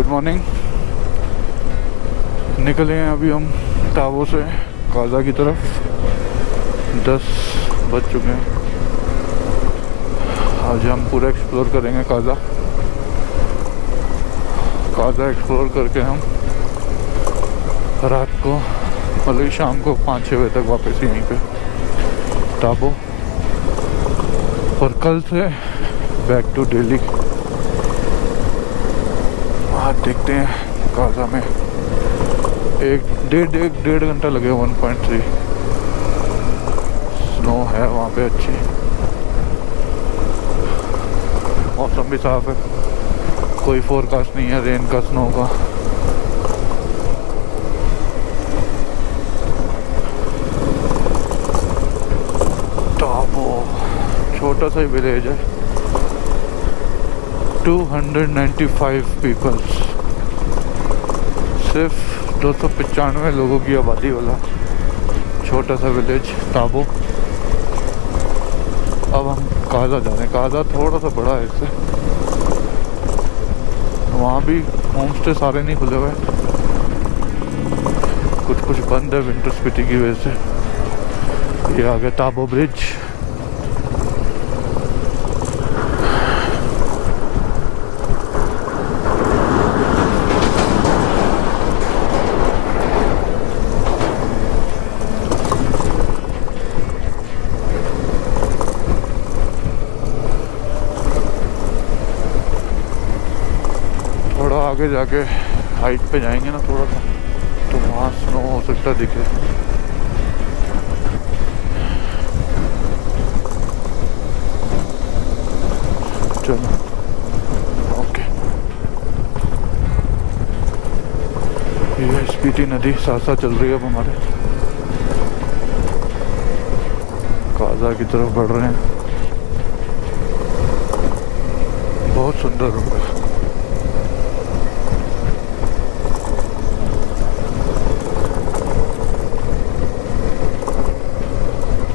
Good morning. निकले हैं अभी हम टाबो से काजा की तरफ। 10 बज चुके हैं। आज हम पूरा एक्सप्लोर करेंगे काजा एक्सप्लोर करके हम रात को मतलब शाम को 5-6 बजे तक वापस यहीं पे टाबो, और कल से बैक टू दिल्ली। आज देखते हैं काजा में एक डेढ़ घंटा लगेगा। 1.3 स्नो है वहाँ पे अच्छी, मौसम भी साफ है, कोई फोरकास्ट नहीं है रेन का स्नो का। टाबो छोटा सा ही विलेज है, 295 पीपल्स, सिर्फ 295 लोगों की आबादी वाला छोटा सा विलेज टाबो। अब हम काजा जा रहे हैं। काजा थोड़ा सा बड़ा है इससे। वहाँ भी होम स्टे सारे नहीं खुले हुए, कुछ बंद है विंटर स्पीति की वजह से। ये आ गया टाबो ब्रिज। थोड़ा आगे जाके हाइट पे जाएंगे ना थोड़ा सा, तो वहाँ स्नो हो सकता दिखे। चलो ओके। ये स्पीति नदी साथ साथ चल रही है। अब हमारे काजा की तरफ बढ़ रहे हैं। बहुत सुंदर रोड है।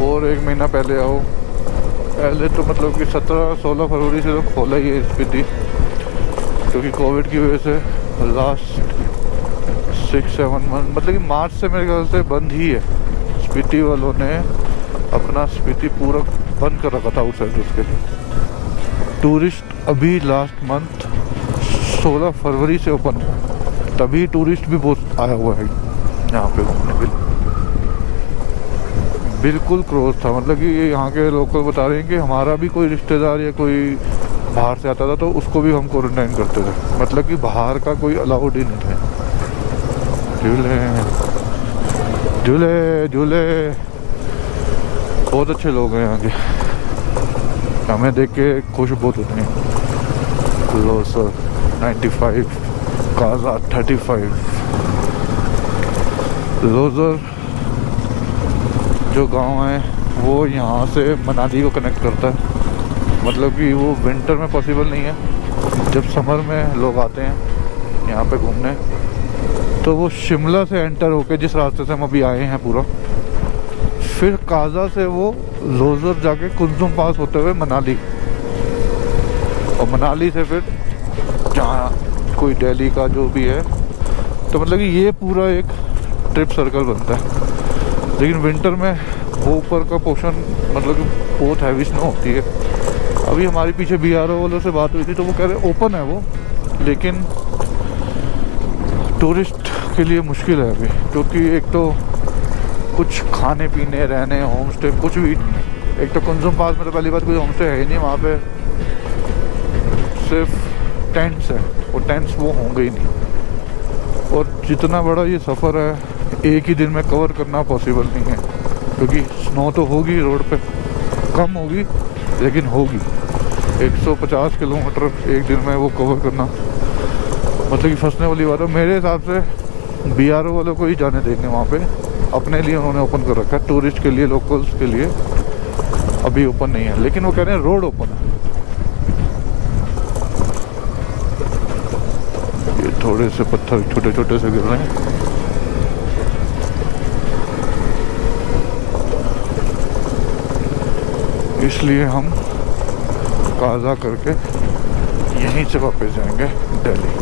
और 1 महीना पहले आओ, पहले तो मतलब कि 17-16 फरवरी से तो खोला ही है स्पीति, क्योंकि कोविड की वजह से लास्ट 6-7 मंथ मतलब कि मार्च से मेरे ख्याल से बंद ही है। स्पीति वालों ने अपना स्पीति पूरा बंद कर रखा था आउटसाइडर्स के लिए। टूरिस्ट अभी लास्ट मंथ 16 फरवरी से ओपन हुआ, तभी टूरिस्ट भी बहुत आया हुआ है यहाँ पे घूमने के लिए। बिल्कुल क्लोज था, मतलब कि यहाँ के लोकल बता रहे हैं कि हमारा भी कोई रिश्तेदार या कोई बाहर से आता था तो उसको भी हम क्वारंटाइन करते थे, मतलब कि बाहर का कोई अलाउड ही नहीं था। झूले झूले झूले, बहुत अच्छे लोग हैं यहाँ के, हमें देख के खुश बहुत होते हैं। लोसर 95, काजा 35। लोसर जो गांव है वो यहाँ से मनाली को कनेक्ट करता है, मतलब कि वो विंटर में पॉसिबल नहीं है। जब समर में लोग आते हैं यहाँ पे घूमने तो वो शिमला से एंटर होके, जिस रास्ते से हम अभी आए हैं पूरा, फिर काजा से वो लोसर जाके कुंजुम पास होते हुए मनाली, और मनाली से फिर जहाँ कोई दिल्ली का जो भी है, तो मतलब कि ये पूरा एक ट्रिप सर्कल बनता है। लेकिन विंटर में वो ऊपर का पोर्शन मतलब कि बहुत हैवी स्नो होती है। अभी हमारे पीछे BRO वालों से बात हुई थी तो वो कह रहे ओपन है वो, लेकिन टूरिस्ट के लिए मुश्किल है अभी, क्योंकि एक तो कुछ खाने पीने रहने होम स्टे कुछ भी नहीं है। एक तो कुंजुम पास में तो पहली बात कोई होम स्टे है ही नहीं, वहाँ पे सिर्फ टेंट्स है, और टेंट्स वो होंगे ही नहीं। और जितना बड़ा ये सफ़र है एक ही दिन में कवर करना पॉसिबल नहीं है, क्योंकि स्नो तो होगी रोड पे, कम होगी लेकिन होगी। 150 किलोमीटर एक दिन में वो कवर करना मतलब कि फंसने वाली बात है। मेरे हिसाब से BRO वालों को ही जाने देंगे वहाँ पे, अपने लिए उन्होंने ओपन कर रखा है, टूरिस्ट के लिए लोकल्स के लिए अभी ओपन नहीं है। लेकिन वो कह रहे हैं रोड ओपन है। ये थोड़े से पत्थर छोटे छोटे से गिर रहे हैं। इसलिए हम काजा करके यहीं से वापस जाएंगे दिल्ली।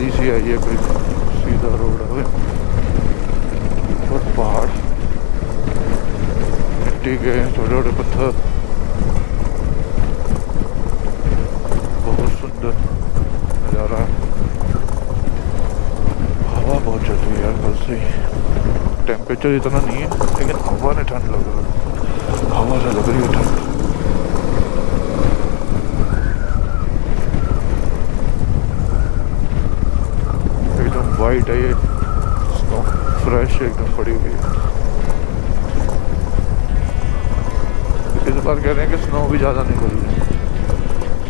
गली सी आई है, कोई सीधा रोड है और पहाड़, मिट्टी के छोटे छोटे पत्थर, बहुत सुंदर नज़ारा है। हवा बहुत चल रही है यार कल से ही। टेम्परेचर इतना नहीं है लेकिन हवा ने ठंड लग रहा है, हवा से लग रही है ठंड। एकदम वाइट है ये स्नो, फ्रेश एकदम पड़ी हुई है। इस बार कह रहे हैं कि स्नो भी ज़्यादा नहीं पड़ी है,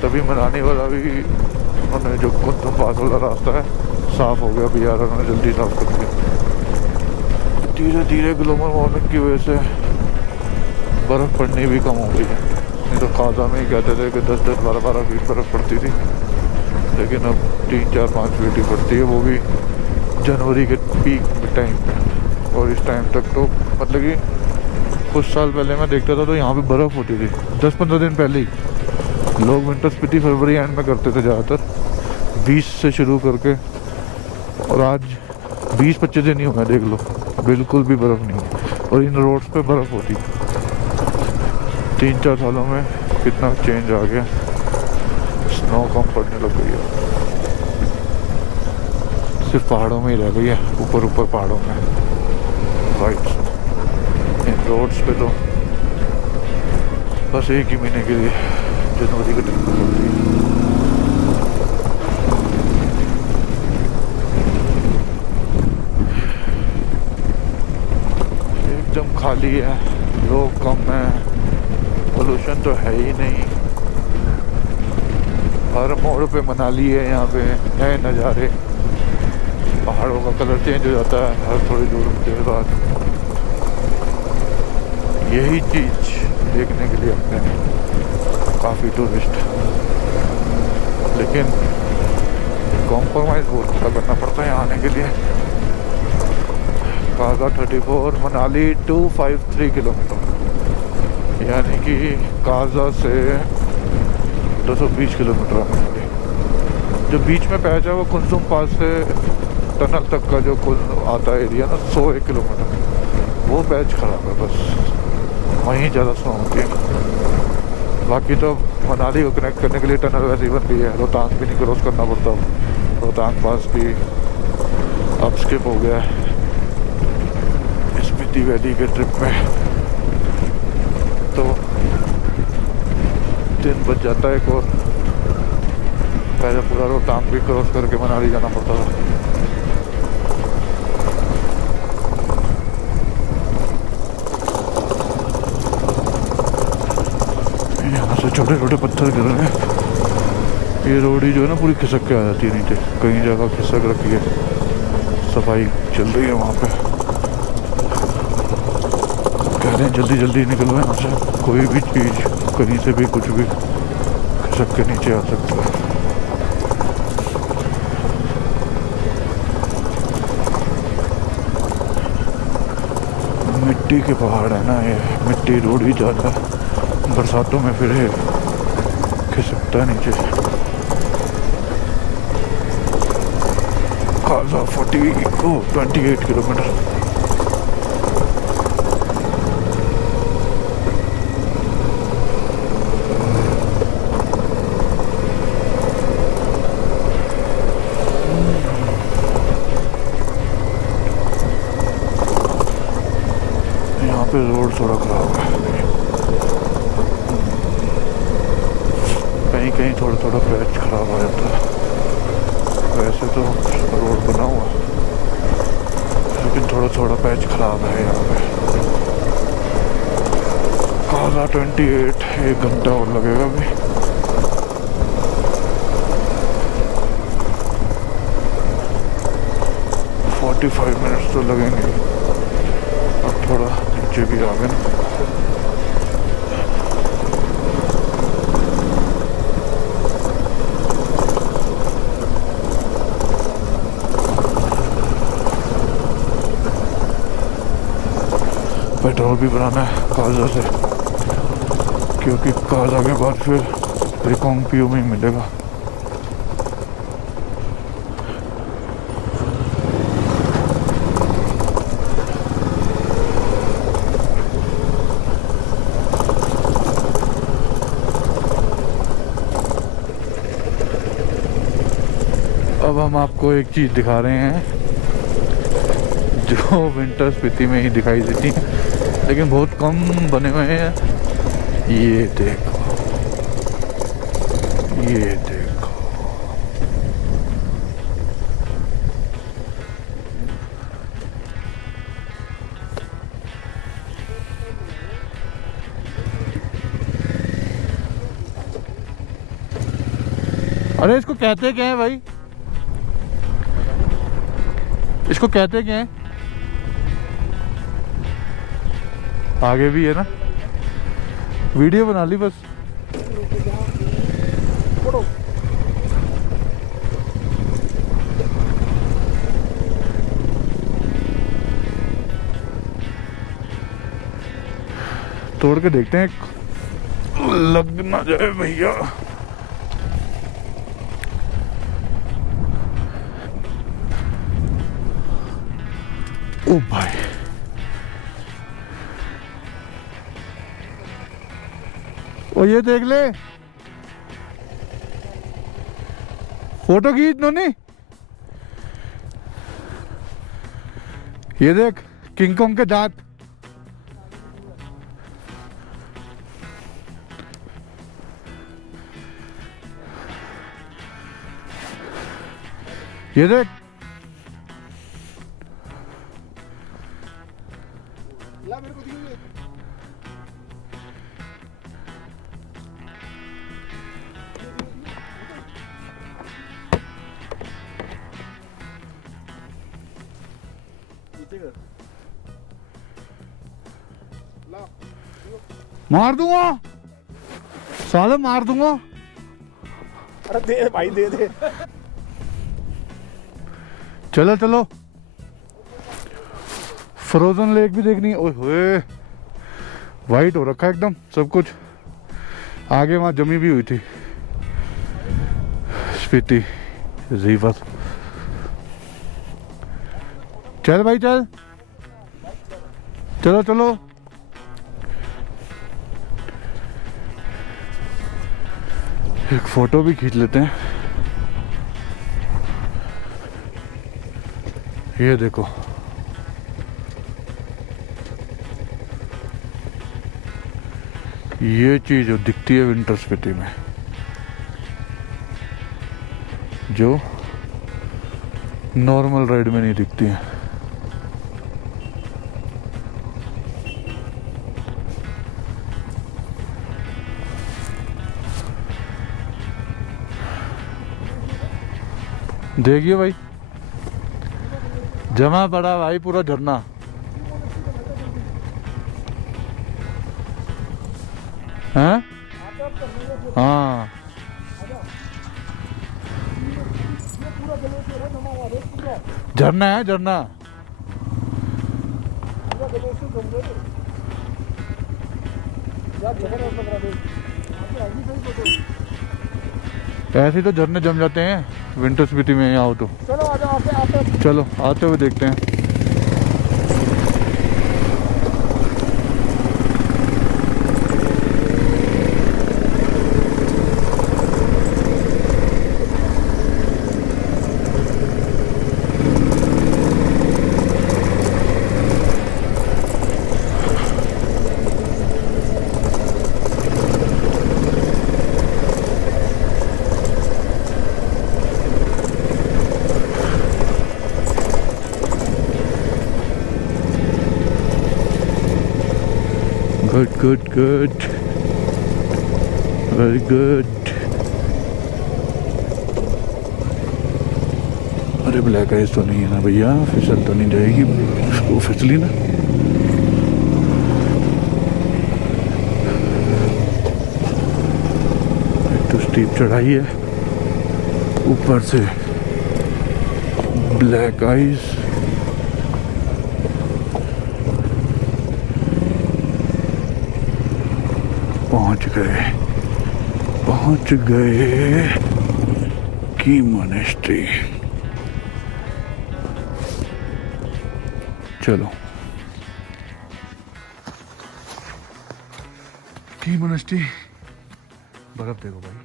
तभी मनाली वाला भी उन्होंने जो कुंतम पास वाला रास्ता है साफ़ हो गया अभी यार, उन्होंने जल्दी साफ कर दिया। धीरे धीरे ग्लोबल वार्मिंग की वजह से बर्फ़ पड़नी भी कम हो गई है। नहीं तो काजा में ही कहते थे कि 10-10, 12-12 फीट बर्फ़ पड़ती थी, लेकिन अब 3-4-5 फीट ही पड़ती है, वो भी जनवरी के पीक टाइम पे। और इस टाइम तक तो मतलब कि कुछ साल पहले मैं देखता था तो यहाँ पे बर्फ़ होती थी 10-15 दिन पहले ही। लोग विंटर स्पीति फरवरी एंड में करते थे ज़्यादातर, 20 से शुरू करके, और आज 20-25 दिन ही हो गए देख लो, बिल्कुल भी बर्फ़ नहीं है। और इन रोड्स पे बर्फ़ होती, 3-4 सालों में कितना चेंज आ गया, स्नो कम पड़ने लग गई है। सिर्फ पहाड़ों में ही रह गई है, ऊपर ऊपर पहाड़ों में वाइट स्नो। इन रोड्स पे तो बस एक ही महीने के लिए जनवरी के दिन पड़ती है। एकदम खाली है, लोग कम हैं, पोल्यूशन तो है ही नहीं, हर मोड़ पे मनाली है, यहाँ पे नए नज़ारे, पहाड़ों का कलर चेंज हो जाता है हर थोड़ी देर बाद। यही चीज़ देखने के लिए आते हैं काफ़ी टूरिस्ट, लेकिन कॉम्प्रोमाइज़ बहुत ज़्यादा करना पड़ता है यहाँ आने के लिए। काजा 34, मनाली 253 किलोमीटर, यानी कि काजा से 220 किलोमीटर है मनाली। जो बीच में पैच है वो कुंसुम पास से टनल तक का जो कुल आता है एरिया ना, 101 किलोमीटर, वो पैच खराब है, बस वहीं ज़्यादा स्नो होती है। बाकी तो मनाली को कनेक्ट करने के लिए टनल वैसे ही बन गई है, रोहतांग भी नहीं क्रॉस करना पड़ता, रोहतांग पास भी अब स्किप हो गया है स्पीति वैली के ट्रिप में, तो दिन बच जाता है। एक और पहले पूरा रोहतांग भी क्रॉस करके मनाली जाना पड़ता था। यहाँ से छोटे छोटे पत्थर गिर रहे हैं, ये रोड जो है ना पूरी खिसक के आ जाती है नीचे, कई जगह खिसक रखी है, सफाई चल रही है वहाँ पे। कह रहे हैं जल्दी जल्दी निकलो यहाँ से, कोई भी चीज़ कहीं से भी कुछ भी खिसक के नीचे आ सकता है। मिट्टी के पहाड़ है ना ये, मिट्टी रोड ही ज़्यादा है, बरसातों में फिर खिसकता है नीचे। काजा 28 किलोमीटर, यहाँ पे रोड थोड़ा खराब है, कहीं कहीं थोड़ा थोड़ा पैच खराब आ जाता है। वैसे तो रोड बना हुआ, लेकिन थोड़ा थोड़ा पैच खराब है यहाँ पे। काजा 28, 1 घंटा और लगेगा अभी। फोर्टी 45 मिनट्स तो लगेंगे। अब थोड़ा नीचे भी आ गए ना, पेट्रोल भी भराना है काजा से, क्योंकि काजा के बाद फिर रिकोंगपियो में ही मिलेगा। हम आपको एक चीज़ दिखा रहे हैं जो विंटर स्पीति में ही दिखाई देती है, लेकिन बहुत कम बने हुए हैं। ये देखो, ये देखो, अरे इसको कहते क्या है भाई? इसको कहते क्या है? आगे भी है ना, वीडियो बना ली बस। तोड़ के देखते हैं, लग ना जाए भैया। ओ भाई, ओ ये देख ले, फोटो खींच नो नहीं। ये देख किंग कॉन्ग के दांत। ये देख, मेरे को मार दूंगा साले, मार दूंगा। अरे दे भाई, दे दे। चलो चलो, फ्रोजन लेक भी देखनी है। ओए होए, वाइट हो रखा है एकदम सब कुछ। आगे वहां जमी भी हुई थी स्पीति रिवर। चल भाई चल, चलो चलो। एक फोटो भी खींच लेते हैं। ये देखो, ये चीज जो दिखती है विंटर स्पीति में, जो नॉर्मल राइड में नहीं दिखती है। देखिए भाई, जमा पड़ा भाई पूरा झरना। हैं? हाँ, झरना है झरना। ऐसे ही तो झरने जम जाते हैं विंटर स्पीति में आओ तो। चलो आ जाओ, आते चलो आते हुए देखते हैं। Good, good. Very good. अरे ब्लैक आइस तो नहीं है ना भैया, फिसल तो नहीं जाएगी वो, फिसली ना। एक तो स्टीप चढ़ाई है, ऊपर से ब्लैक आइस। पहुंच गए की मोनेस्ट्री। चलो, की मोनेस्ट्री। बर्फ देखो भाई,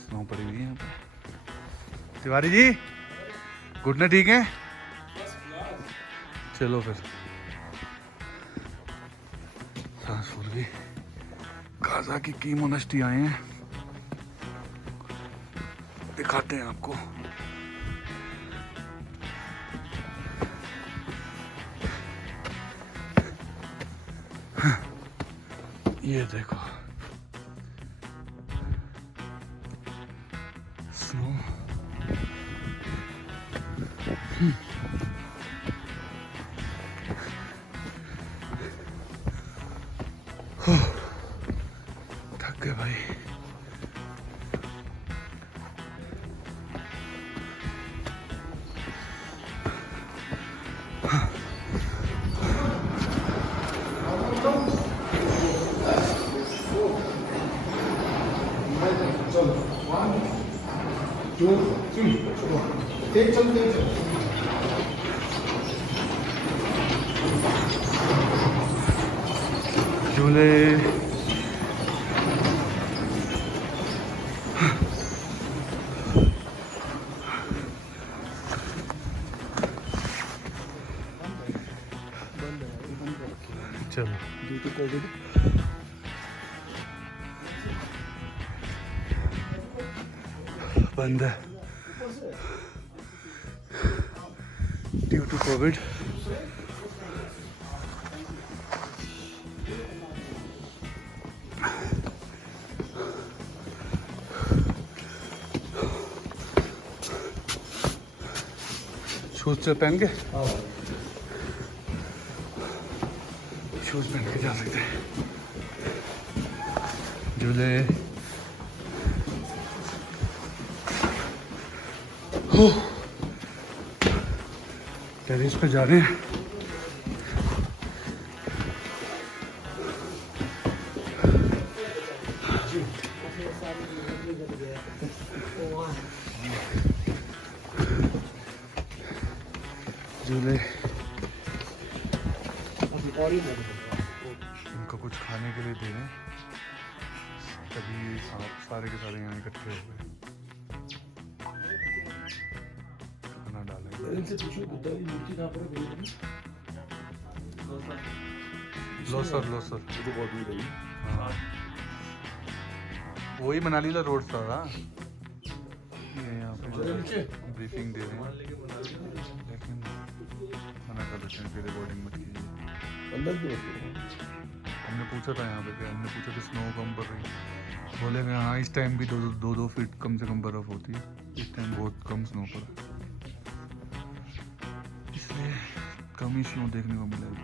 स्नो पड़ी हुई है यहाँ पे। तिवारी जी घुटने ठीक हैं? चलो फिर सांस फूल गई। गाजा की मोनास्ट्री आए हैं, दिखाते हैं आपको। ये देखो स्नो। थक गए भाई। झूले चलो ड्यू टू कोविड बंद है ड्यू टू कोविड। शूज से पहन के शूज पहन के जा सकते हैं झूले। टेरेस पे जा रहे हैं। झूले उनको कुछ खाने के लिए दे रहे हैं, तभी सारे के सारे यहाँ इकट्ठे हो गए। खाना डालेंगे। लोसर हाँ वही मनाली का रोड था। ये यहाँ पे ब्रीफिंग दे रहे हैं, लेकिन मना कर देते हैं कि रिकॉर्डिंग मत कीजिए। हमने पूछा था यहाँ पे, हमने पूछा कि स्नो कम पड़ रही है, बोले कि हाँ इस टाइम भी दो फीट कम से कम बर्फ़ होती है, इस टाइम बहुत कम स्नो पड़ा, इसलिए कम ही स्नो देखने को मिलेगा।